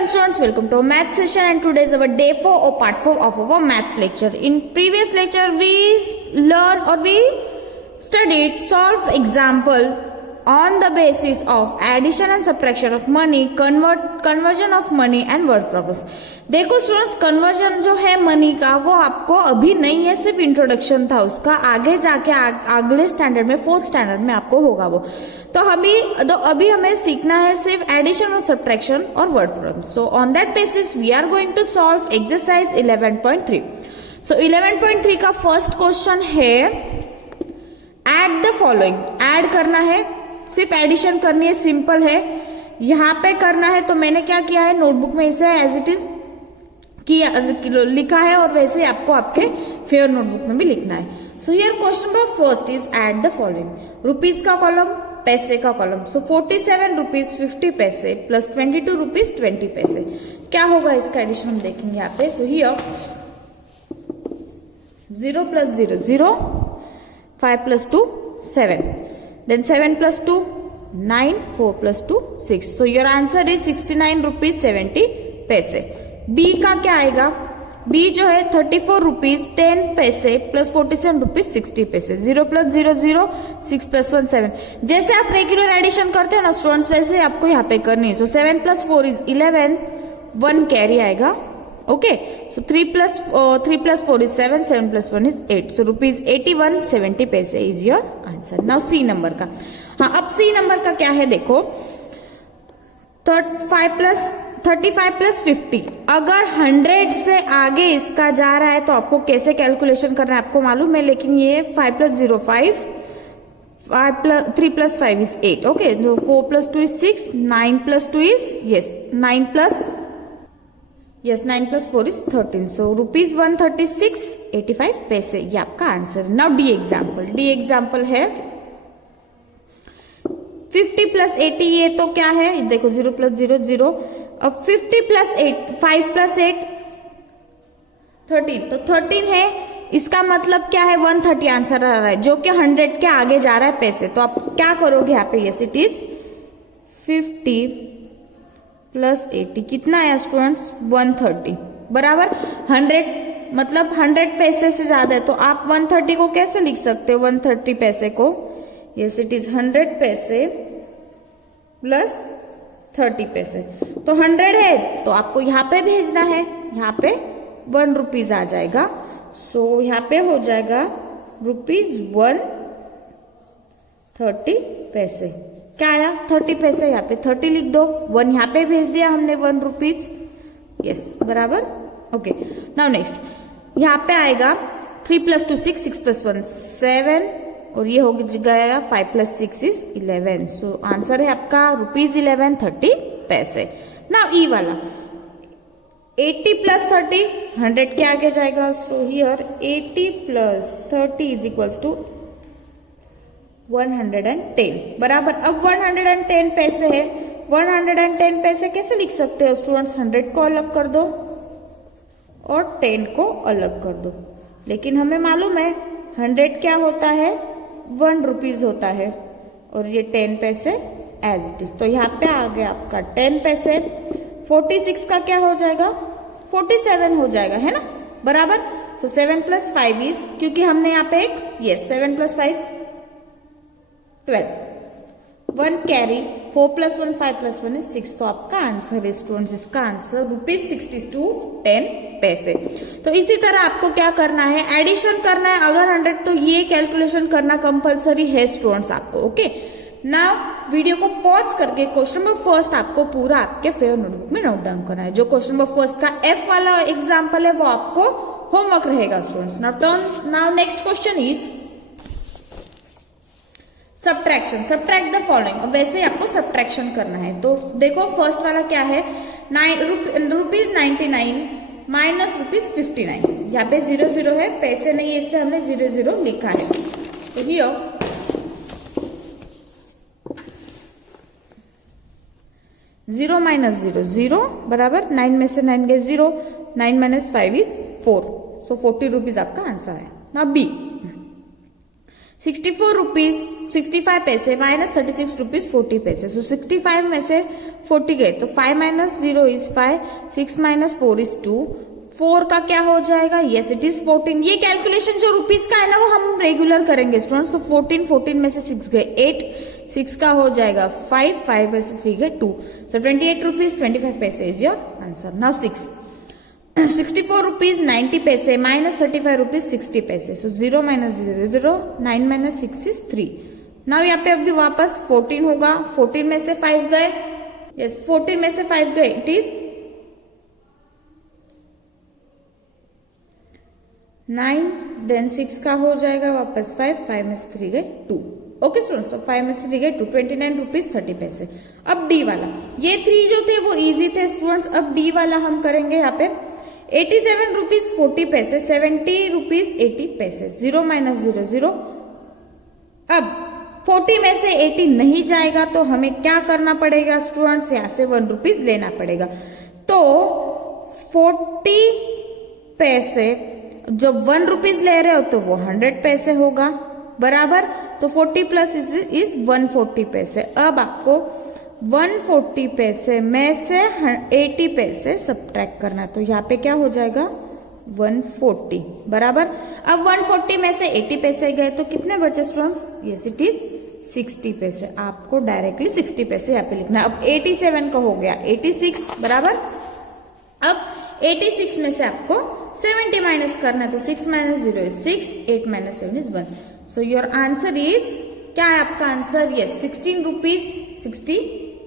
Welcome students, welcome to our math session and today is our day 4 or part 4 of our maths lecture. In previous lecture we studied solved example on the basis of addition and subtraction of money, conversion of money and word problems. देखो students, conversion जो है money का वो आपको अभी नहीं है, सिर्फ इंट्रोडक्शन था उसका, आगे जाके अगले स्टैंडर्ड में फोर्थ स्टैंडर्ड में आपको होगा वो। तो अभी हमें सीखना है सिर्फ एडिशन और सब्ट्रैक्शन और word problems. So on that basis we are going to solve exercise 11.3। So 11.3 का फर्स्ट क्वेश्चन है एड द फॉलोइंग। ऐड करना है, सिर्फ एडिशन करनी है, सिंपल है, यहां पे करना है। तो मैंने क्या किया है, नोटबुक में इसे एज इट इज लिखा है और वैसे आपको आपके फेयर नोटबुक में भी लिखना है। So here question number first is add the following. Rupees का कॉलम, पैसे का कॉलम। सो 47 रुपीज 50 पैसे प्लस 22 रुपीज 20 पैसे। क्या होगा इसका एडिशन हम देखेंगे यहाँ पे। So here 0 plus 0 0, 5 plus 2 7, then 7 plus 2 9, 4 plus 2 6. So your answer is 69 rupees 70 पैसे। B का क्या आएगा, B जो है 34 रुपीज 10 पैसे प्लस 47 रुपीज 60 पैसे। 0 प्लस 0 0, 6 प्लस 1 7। जैसे आप रेगुलर एडिशन करते हो ना स्टूडेंट्स, वैसे आपको यहाँ पे करनी है। सो 7 प्लस 4 इज 11, 1 कैरी आएगा। Okay, so 3 plus 4 is 7, 7 plus 1 is 8। So rupees 81 70 पैसे is your answer. Now see number का, हाँ अब सी नंबर का क्या है देखो, 35 प्लस 50। अगर 100 से आगे इसका जा रहा है तो आपको कैसे कैलकुलेशन करना है आपको मालूम है, लेकिन ये 5 plus 0 5, 3 plus 5 is 8। Okay, 4 plus 2 is 6, 9 plus 2 is 9 plus 4 is 13। So rupees 136 85 पैसे, ये आपका आंसर है। Now D example. D example है 50 प्लस 80। ये तो क्या है देखो, 0 प्लस 0 0। अब 50 प्लस 8, 5 प्लस 8 13, तो 13 है। इसका मतलब क्या है, 130 आंसर आ रहा है जो कि 100 के आगे जा रहा है पैसे। तो आप क्या करोगे यहाँ पे, यस इट इज 50 प्लस 80 कितना आया स्टूडेंट्स, 130 बराबर 100, मतलब 100 पैसे से ज्यादा है। तो आप 130 को कैसे लिख सकते हो, 130 पैसे को, यस इट इज 100 पैसे प्लस 30 पैसे। तो 100 है तो आपको यहाँ पे भेजना है, यहाँ पे 1 रुपीज आ जाएगा। सो यहाँ पे हो जाएगा रुपीज 130 पैसे। क्या आया, 30 पैसे, यहाँ पे 30 लिख दो, 1 यहाँ पे भेज दिया हमने 1 रुपीज, यस बराबर। ओके, नाउ नेक्स्ट यहाँ पे आएगा 3 प्लस 2 6, 6 प्लस 1 7, और ये हो गया 5 प्लस 6 इज 11। सो आंसर है आपका रुपीज 1130 पैसे। नाउ ई वाला 80 प्लस 30 100 के आगे जाएगा। So here 80 plus 30 is equals to 110 बराबर। अब 110 पैसे है, 110 पैसे कैसे लिख सकते हो स्टूडेंट्स, 100 को अलग कर दो और 10 को अलग कर दो। लेकिन हमें मालूम है 100 क्या होता है, 1 रुपीज होता है, और ये 10 पैसे एज इट इज। तो यहाँ पे आ गया आपका 10 पैसे। 46 का क्या हो जाएगा, 47 हो जाएगा, है ना बराबर। सो 7 प्लस 5 इज, क्योंकि हमने यहाँ पे एक, yes 7 plus 5 12, 1 carry, 4 plus 1 5 plus 1 is 6। तो आपका आंसर है स्टूडेंट्स, इसका आंसर रुपीज 62 पैसे। तो इसी तरह आपको क्या करना है, एडिशन करना है। अगर 100 तो ये कैलकुलेशन करना कंपलसरी है स्टूडेंट्स आपको। ओके, नाउ वीडियो को पॉज करके क्वेश्चन नंबर फर्स्ट आपको पूरा आपके फेयर नोटबुक में नोट डाउन करना है। जो क्वेश्चन नंबर फर्स्ट का F वाला एग्जाम्पल है वो आपको होमवर्क रहेगा students. Now next question is subtraction. Subtract the following. अब वैसे ही आपको सब्ट्रैक्शन करना है। तो देखो फर्स्ट वाला क्या है, रुपीज 99 माइनस रुपीज 59। यहाँ पे 0 0 है, पैसे नहीं है इसलिए हमने 0 0 लिखा है। तो हियर 0 माइनस 0 0 बराबर 9 में से 9 गए 0, 9 माइनस 5 इज 4। सो 40 रुपीज आपका आंसर है। ना बी 64 रुपीज 65 पैसे माइनस 36 रुपीज 40 पैसे. सो 65 में से 40 गए तो 5 माइनस 0 इज 5, 6 माइनस 4 इज 2. 4 का क्या हो जाएगा? Yes it is 14. ये कैलकुलेशन जो रुपीज का है ना वो हम रेगुलर करेंगे स्टूडेंट्स. तो 14 में से 6 गए 8, 6 का हो जाएगा 5, 5 में से 3 गए 2. सो 28 रुपीज 25 पैसे is your answer. Now 6. 64 rupees 90 पैसे माइनस 35 रुपीज 60 पैसे. सो 0 माइनस 0 0, 9 माइनस 6 इज 3. नाउ यहाँ पे अभी वापस 14 होगा. 14 में से 5 गए. यस 14 में से 5 गए इट इज 9. देन 6 का हो जाएगा वापस 5, 5 में से 3 गए 2. Okay students. 5 में से 3 गए 2, 29 रुपीज 30 पैसे. अब डी वाला, ये 3 जो थे वो इजी थे स्टूडेंट्स. अब डी वाला हम करेंगे यहाँ पे 87 रुपीज 40 पैसे 70 रुपीज 80 पैसे. 0 माइनस 0 0. अब 40 में से 80 नहीं जाएगा तो हमें क्या करना पड़ेगा स्टूडेंट्स? यहाँ से 1 रुपीज लेना पड़ेगा. तो 40 पैसे जब 1 रुपीज ले रहे हो तो वो 100 पैसे होगा बराबर. तो 40 प्लस इज 140 पैसे. अब आपको 140 पैसे में से 80 पैसे सब्ट्रैक्ट करना है. तो यहाँ पे क्या हो जाएगा? 140 बराबर. अब 140 में से 80 पैसे गए तो कितने बचे स्टूडेंट्स? यस इट इज 60 पैसे. आपको डायरेक्टली 60 पैसे यहाँ पे लिखना है. अब 87 का हो गया 86 बराबर. अब 86 में से आपको 70 माइनस करना है. तो 6 minus 0 is 6, 8 minus 7 is 1. So your answer is, क्या है आपका आंसर? यस 16 रुपीज 60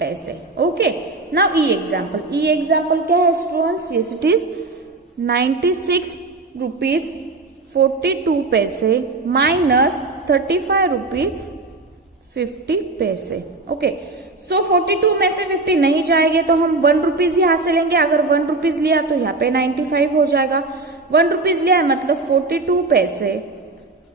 पैसे. ओके. नाउ ई एग्जाम्पल. ई एग्जाम्पल क्या है students? Yes it is 96 rupees 42 पैसे माइनस 35 रुपीज 50 पैसे. ओके. सो 42 में से 50 नहीं जाएंगे तो हम 1 रुपीज यहाँ से लेंगे. अगर 1 रुपीज लिया तो यहाँ पे 95 हो जाएगा. 1 रुपीज लिया है मतलब 42 पैसे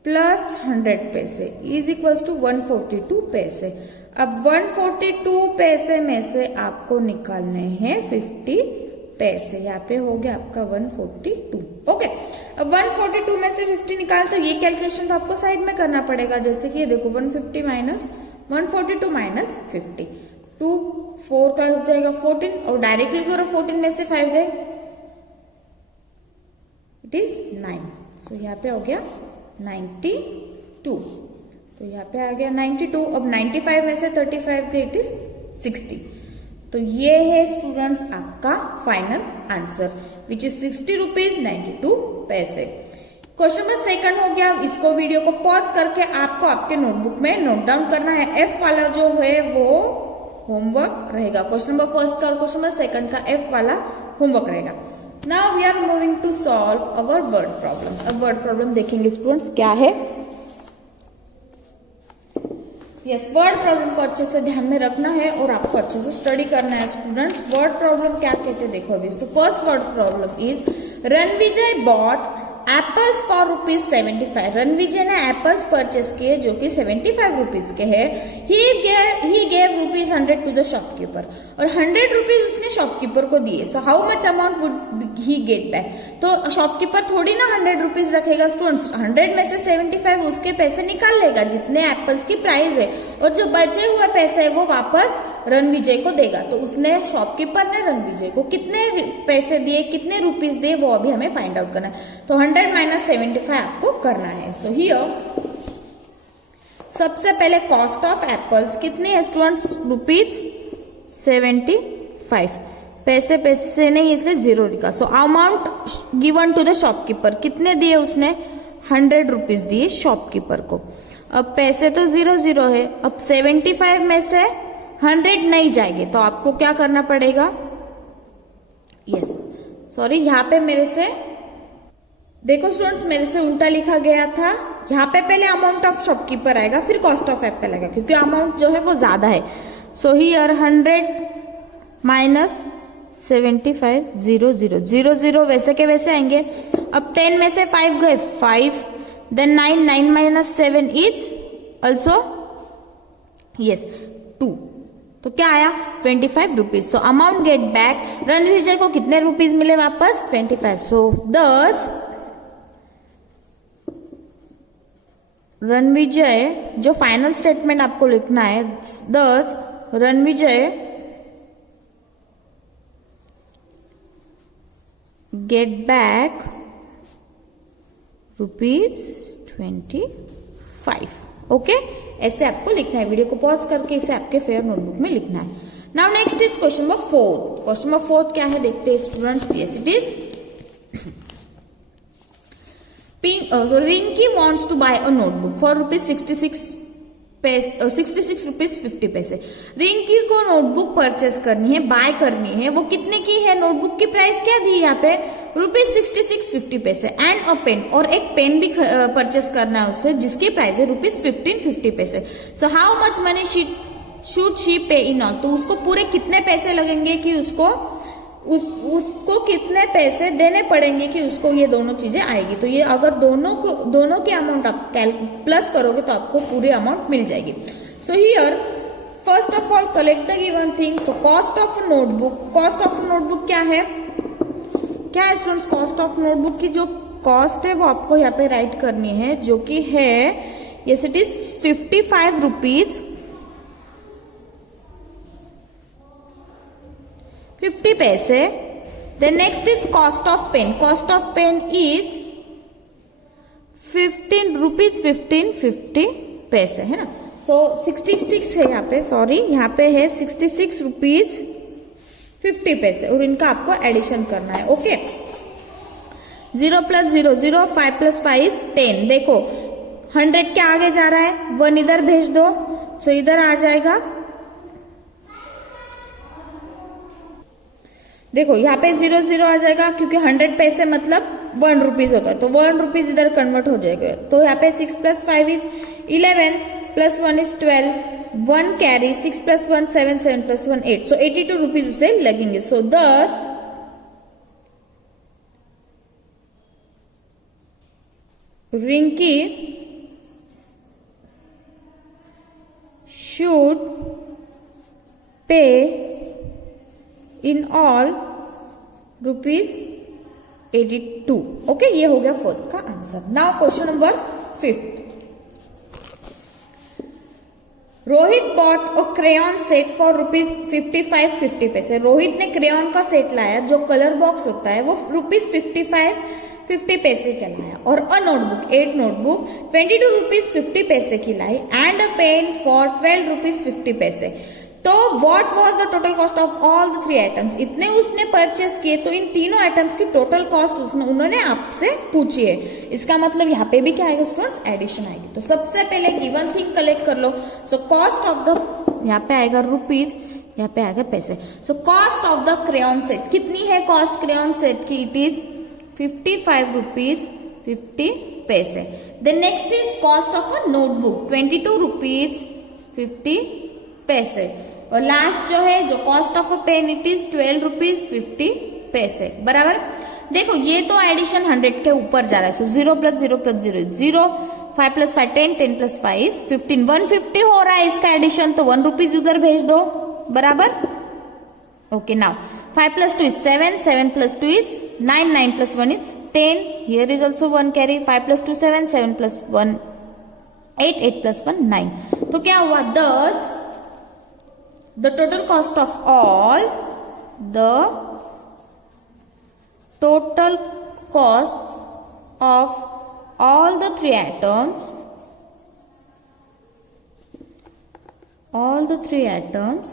प्लस 100 पैसे इज इक्वल टू 142 पैसे. अब 142 पैसे में से आपको निकालने हैं 50 पैसे. यहाँ पे हो गया आपका 142. ओके. अब 142 में से 50 निकाल तो ये कैलकुलेशन तो आपको साइड में करना पड़ेगा. जैसे कि ये देखो 150 माइनस 142 माइनस 50. 2 4 का हो जाएगा 14 और डायरेक्टली करो 14 में से 5 गए इट इज 9. सो यहाँ पे हो गया 92. तो यहाँ पे आ गया 92. अब 95 में से 35 गए इट इज 60. तो ये है स्टूडेंट्स आपका final answer which is 60 rupees 92 पैसे. क्वेश्चन नंबर सेकंड हो गया. इसको वीडियो को पॉज करके आपको आपके नोटबुक में नोट डाउन करना है. एफ वाला जो है वो होमवर्क रहेगा. क्वेश्चन नंबर फर्स्ट का और क्वेश्चन नंबर सेकंड का एफ वाला होमवर्क रहेगा. Now we are moving to solve our word problem. अब वर्ड प्रॉब्लम देखेंगे स्टूडेंट्स क्या है. यस वर्ड प्रॉब्लम को अच्छे से ध्यान में रखना है और आपको अच्छे से स्टडी करना है स्टूडेंट्स. वर्ड प्रॉब्लम क्या कहते हैं देखो अभी. So first word problem is Ranvijay bought apples for rupees 75. Ranvijay ने एप्पल्स परचेस किए जो कि 75 रुपीज के हैं. He gave rupees 100 to the shopkeeper. और 100 रुपीज उसने शॉपकीपर को दिए. So how much amount would he get back. तो शॉपकीपर थोड़ी ना 100 रुपीज रखेगा स्टूडेंट्स. 100 में से 75 उसके पैसे निकाल लेगा जितने एप्पल्स की प्राइस है और जो बचे हुए पैसे है वो वापस रणविजय को देगा. तो उसने शॉपकीपर ने रणविजय को कितने पैसे दिए, कितने रुपीज दिए वो अभी हमें फाइंड आउट करना है. तो 100 माइनस 75 आपको करना है. सो हियर सबसे पहले कॉस्ट ऑफ एप्पल्स कितनी है स्टूडेंट्स? रुपीज 75. पैसे नहीं इसलिए 0 लिखा. So amount given to the shopkeeper कितने दिए उसने? 100 रुपीज दिए शॉपकीपर को. अब पैसे तो 0 है. अब 75 में से 100 नहीं जाएंगे तो आपको क्या करना पड़ेगा? यस सॉरी यहाँ पे मेरे से देखो स्टूडेंट्स मेरे से उल्टा लिखा गया था. यहाँ पे पहले अमाउंट ऑफ शॉपकीपर आएगा फिर कॉस्ट ऑफ एप्पल आएगा क्योंकि अमाउंट जो है वो ज्यादा है. सो हियर 100 माइनस 75 0 वैसे के वैसे आएंगे. अब 10 में से 5 गए 5. Then 9 minus 7 is also yes 2. तो क्या आया? 25 rupees. So amount get back. Ranvijay को कितने रुपीज मिले वापस? 25. सो 10 रणविजय, जो फाइनल स्टेटमेंट आपको लिखना है, दस रणविजय गेट बैक ₹25। ओके, ऐसे आपको लिखना है। वीडियो को पॉज करके इसे आपके फेयर नोटबुक में लिखना है। Now next is question number 4। Question number 4 क्या है देखते हैं students. Yes it is Rinki wants to buy a notebook for ₹66.50। Rinki को नोटबुक परचेस करनी है, बाय करनी है। वो कितने की है? नोटबुक की प्राइस क्या दी है यहाँ पे? ₹66.50। एंड अ पेन, और एक पेन भी परचेस करना है उससे, जिसकी प्राइस है ₹15.50। सो how much money should she पे इन ऑल। तो उसको पूरे कितने पैसे लगेंगे कि उसको कितने पैसे देने पड़ेंगे कि उसको ये दोनों चीजें आएगी। तो ये अगर दोनों की अमाउंट आप प्लस करोगे तो आपको पूरी अमाउंट मिल जाएगी। So here first of all collect the given thing. So cost of notebook, cost of notebook क्या है? क्या है स्टूडेंट्स? कॉस्ट ऑफ नोटबुक की जो कॉस्ट है वो आपको यहाँ पे राइट करनी है, जो कि है yes it is ₹55 50। Then next is cost of pen. Cost of pen is ₹15.50 है ना। सो 66 है यहाँ पे, सॉरी यहाँ पे है ₹66.50 और इनका आपको एडिशन करना है। ओके, 0 + 0 0, 5 + 5 10। देखो 100 के आगे जा रहा है, 1 इधर भेज दो, सो इधर आ जाएगा। देखो यहाँ पे 0 0 आ जाएगा, क्योंकि 100 पैसे मतलब ₹1 होता है, तो ₹1 इधर कन्वर्ट हो जाएगा। तो यहाँ पे 6 + 5 इज 11 + 1 इज 12, 1 कैरी, 6 + 1 7, 7 + 1 8। सो ₹82 उसे लगेंगे। सो thus Rinki should pay in all ₹82। Okay, ये हो गया फोर्थ का answer. Now question number 5। Rohit bought a crayon set for ₹55.50। Rohit ने क्रेयॉन का सेट लाया, जो कलर बॉक्स होता है, वो ₹55.50 का लाया। और अ नोटबुक, 8 नोटबुक ₹22.50 की लाई, एंड अ पेन फॉर ₹12.50। तो what was the total cost of all the 3 items. इतने उसने परचेस किए, तो इन तीनों आइटम्स की टोटल कॉस्ट उन्होंने आपसे पूछी है। इसका मतलब यहाँ पे भी क्या आएगा स्टूडेंट्स? एडिशन आएगी। तो सबसे पहले गिवन थिंग कलेक्ट कर लो। सो कॉस्ट ऑफ द, यहाँ पे आएगा रुपीज, यहाँ पे आएगा पैसे। So cost of the crayon set, कितनी है कॉस्ट क्रेयॉन सेट की? It is ₹55.50। Then next is cost of a notebook, ₹22.50। और लास्ट जो है, जो cost of a pen, it is ₹12.50। बराबर। देखो ये तो एडिशन 100 के ऊपर जा रहा है। सो 0 + 0 + 0 0, 5 + 5 10, 10 + 5 15, 150 हो रहा है इसका एडिशन, तो ₹1 उधर भेज दो। बराबर। Okay, now 5 + 2 is 7, 7 + 2 is 9, 9 + 1 is 10. Here is also 1 carry, 5 + 2 7, 7 + 1 8, 8 + 1 9. तो क्या हुआ? Thus the total cost of all the total cost of all the 3 items, all the 3 items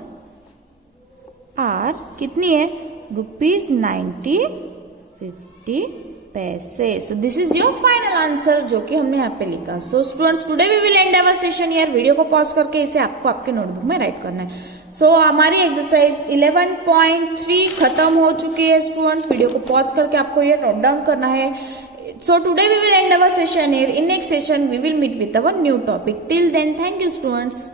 are कितनी है? ₹90.50। So this is your final answer, जो कि हमने यहाँ पे लिखा। सो students, today we will end our session here. Video को पॉज करके इसे आपको आपके नोटबुक में राइट करना है। सो हमारी एक्सरसाइज 11.3 खत्म हो चुकी है स्टूडेंट्स। वीडियो को पॉज करके आपको ये नोट डाउन करना है। So today we will end our session here. In next session we will meet with our new topic. Till then, thank you students.